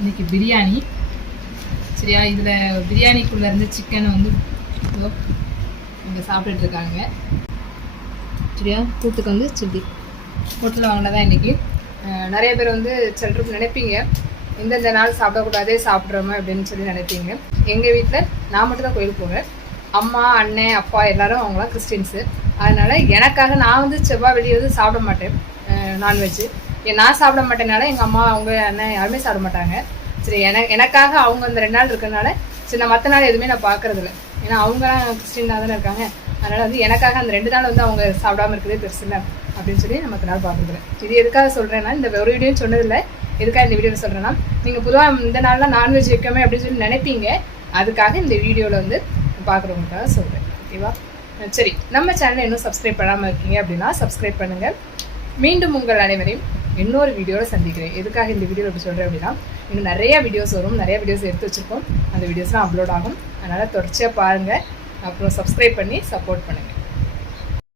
இன்னைக்கு பிரியாணி. சரியா, இதில் பிரியாணிக்குள்ளே இருந்து சிக்கனை வந்து இங்கே சாப்பிட்டுட்டு இருக்காங்க. சரியா, கூட்டுக்கு வந்து சில்லி ஹோட்டலில் வாங்கினதான் இன்றைக்கி. நிறைய பேர் வந்து சில நினைப்பீங்க இந்தந்த நாள் சாப்பிடக்கூடாதே சாப்பிட்றோமே அப்படின்னு சொல்லி நினைப்பீங்க. எங்கள் வீட்டில் நான் மட்டும் தான் கோயிலுக்கு போவேன். அம்மா, அண்ணன், அப்பா எல்லாரும் அவங்களாம் கிறிஸ்டின்ஸு. அதனால் எனக்காக நான் வந்து செவ்வாய் வெளியே வந்து சாப்பிட மாட்டேன் நான்வெஜ்ஜு. நான் சாப்பிட மாட்டேனால எங்கள் அம்மா, அவங்க அண்ணன் யாருமே சாப்பிட மாட்டாங்க. சரி, எனக்காக அவங்க அந்த 2 நாள் இருக்கிறதுனால சரி, நான் மற்ற நாள் எதுவுமே நான் பார்க்குறதில்ல. ஏன்னா அவங்களாம் கிறிஸ்டினாக தானே இருக்காங்க. அதனால் வந்து எனக்காக அந்த 2 நாள் வந்து அவங்க சாப்பிடாமல் இருக்கிறதே பெருசு இல்லை அப்படின்னு சொல்லி நான் மற்ற நாள் பார்க்குறதில்ல. இது எதுக்காக சொல்கிறேன்னா, இந்த ஒரு வீடியோன்னு சொன்னதில்லை, எதுக்காக இந்த வீடியோவில் சொல்கிறேன்னா, நீங்கள் பொதுவாக இந்த நாள்லாம் நான்வெஜ் வைக்கமே அப்படின்னு சொல்லி நினைப்பீங்க. அதுக்காக இந்த வீடியோவில் வந்து பார்க்குறவங்களுக்காக சொல்கிறேன். ஓகேவா? சரி, நம்ம சேனலை இன்னும் சப்ஸ்கிரைப் பண்ணாமல் இருக்கீங்க அப்படின்னா சப்ஸ்கிரைப் பண்ணுங்கள். மீண்டும் உங்கள் அனைவரையும் இன்னொரு வீடியோவில் சந்திக்கிறேன். எதுக்காக இந்த வீடியோ எப்படி சொல்கிறேன் அப்படின்னா, இன்னும் நிறைய வீடியோஸ் வரும், நிறைய வீடியோஸ் எடுத்து வச்சுருக்கோம். அந்த வீடியோஸ்லாம் அப்லோட் ஆகும். அதனால் தொடர்ச்சியாக பாருங்கள், அப்புறம் சப்ஸ்கிரைப் பண்ணி சப்போர்ட் பண்ணுங்கள்.